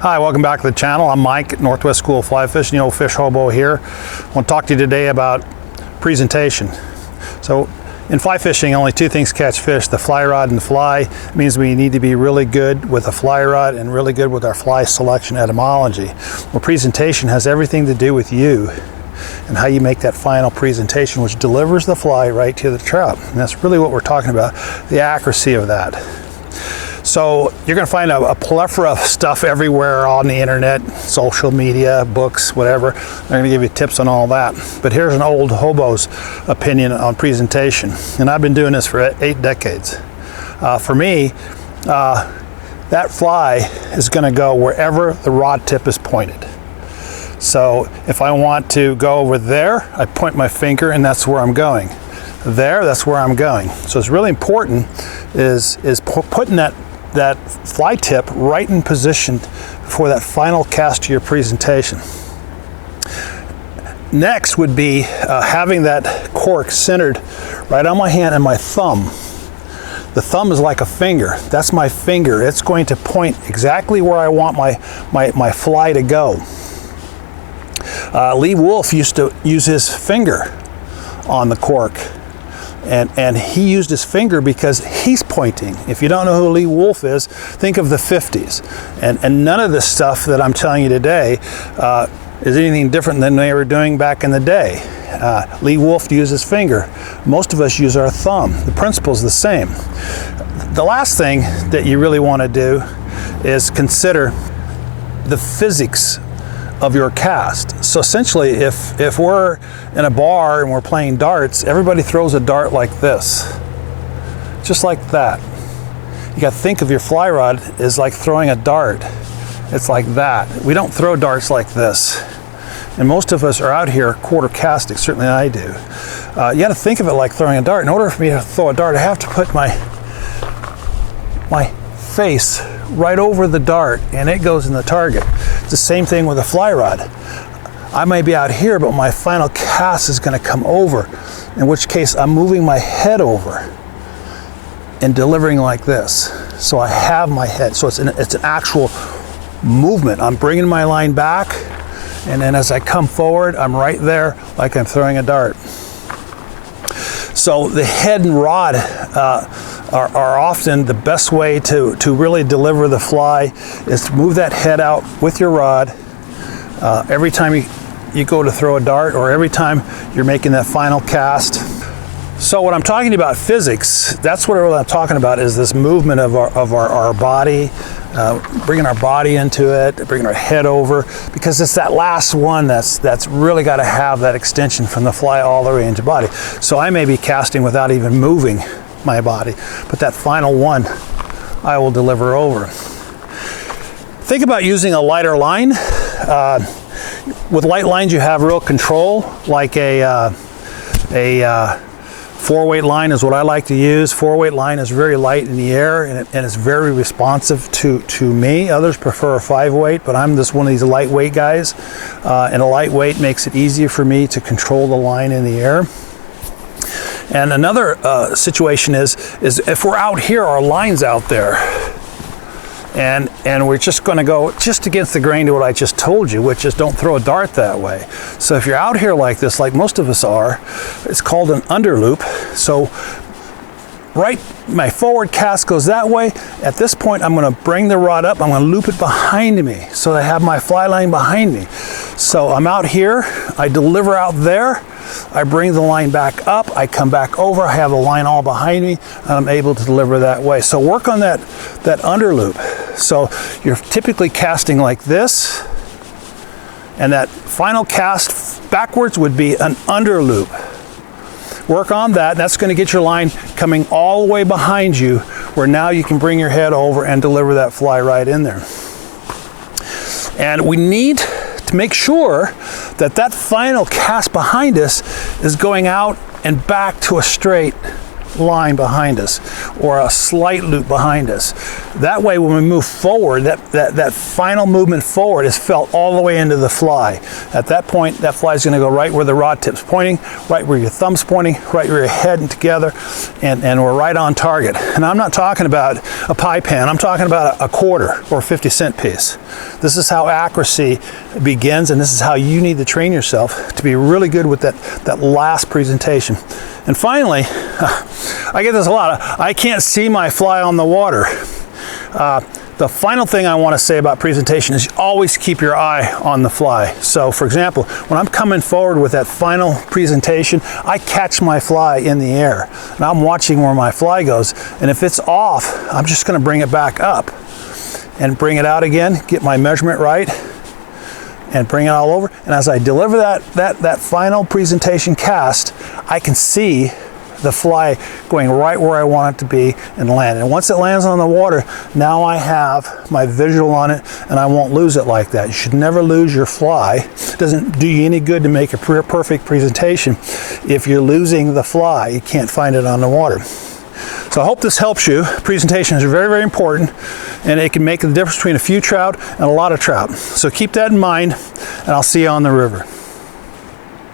Hi, welcome back to the channel. I'm Mike at Northwest School of Fly Fishing, the Old Fish Hobo here. I want to talk to you today about presentation. So in fly fishing, only two things catch fish, the fly rod and the fly. It means we need to be really good with the fly rod and really good with our fly selection etymology. Well, presentation has everything to do with you and how you make that final presentation, which delivers the fly right to the trout. And that's really what we're talking about, the accuracy of that. So you're going to find a plethora of stuff everywhere on the internet, social media, books, whatever. I'm going to give you tips on all that. But here's an old hobo's opinion on presentation. And I've been doing this for 8 decades. For me, that fly is going to go wherever the rod tip is pointed. So if I want to go over there, I point my finger and that's where I'm going. There, that's where I'm going. So it's really important is putting that fly tip right in position for that final cast to your presentation. Next would be having that cork centered right on my hand and my thumb. The thumb is like a finger. That's my finger. It's going to point exactly where I want my fly to go. Lee Wolf used to use his finger on the cork. And he used his finger because he's pointing. If you don't know who Lee Wolf is, think of the 50s. And none of this stuff that I'm telling you today is anything different than they were doing back in the day. Lee Wolf used his finger. Most of us use our thumb. The principle's the same. The last thing that you really want to do is consider the physics of your cast. So essentially, if we're in a bar and we're playing darts, everybody throws a dart like this, just like that. You got to think of your fly rod as like throwing a dart. It's like that. We don't throw darts like this. And most of us are out here quarter casting, certainly I do. You got to think of it like throwing a dart. In order for me to throw a dart, I have to put my face right over the dart and it goes in the target. It's the same thing with a fly rod. I may be out here, but my final cast is going to come over, in which case I'm moving my head over and delivering like this. So I have my head. So it's an actual movement. I'm bringing my line back, and then as I come forward, I'm right there like I'm throwing a dart. So the head and rod are often the best way to really deliver the fly, is to move that head out with your rod every time you go to throw a dart, or every time you're making that final cast. So when I'm talking about physics, that's what I'm talking about, is this movement of our body, bringing our body into it, bringing our head over, because it's that last one that's really got to have that extension from the fly all the way into the body. So I may be casting without even moving my body, but that final one I will deliver over. Think about using a lighter line. With light lines you have real control, like a 4-weight line is what I like to use. 4-weight line is very light in the air and it's very responsive to me. Others prefer a 5-weight, but I'm just one of these lightweight guys. And a lightweight makes it easier for me to control the line in the air. And another situation is if we're out here, our line's out there, and we're just going to go just against the grain to what I just told you, which is don't throw a dart that way. So if you're out here like this, like most of us are, it's called an underloop. So right, my forward cast goes that way. At this point, I'm going to bring the rod up. I'm going to loop it behind me so I have my fly line behind me. So I'm out here, I deliver out there, I bring the line back up, I come back over, I have the line all behind me, and I'm able to deliver that way. So work on that underloop. So you're typically casting like this, and that final cast backwards would be an underloop. Work on that. That's going to get your line coming all the way behind you, where now you can bring your head over and deliver that fly right in there. And we need to make sure that final cast behind us is going out and back to a straight line behind us or a slight loop behind us. That way when we move forward, that final movement forward is felt all the way into the fly. At that point, that fly is going to go right where the rod tip's pointing, right where your thumb's pointing, right where your head and together, and we're right on target. And I'm not talking about a pie pan, I'm talking about a quarter or 50-cent piece. This is how accuracy begins, and this is how you need to train yourself to be really good with that last presentation. And finally, I get this a lot, I can't see my fly on the water. The final thing I want to say about presentation is always keep your eye on the fly. So for example, when I'm coming forward with that final presentation, I catch my fly in the air and I'm watching where my fly goes, and if it's off, I'm just going to bring it back up and bring it out again, get my measurement right, and bring it all over. And as I deliver that final presentation cast, I can see the fly going right where I want it to be and land. And once it lands on the water, now I have my visual on it and I won't lose it like that. You should never lose your fly. It doesn't do you any good to make a perfect presentation if you're losing the fly. You can't find it on the water. So I hope this helps you. Presentation is very, very important, and it can make the difference between a few trout and a lot of trout. So keep that in mind, and I'll see you on the river.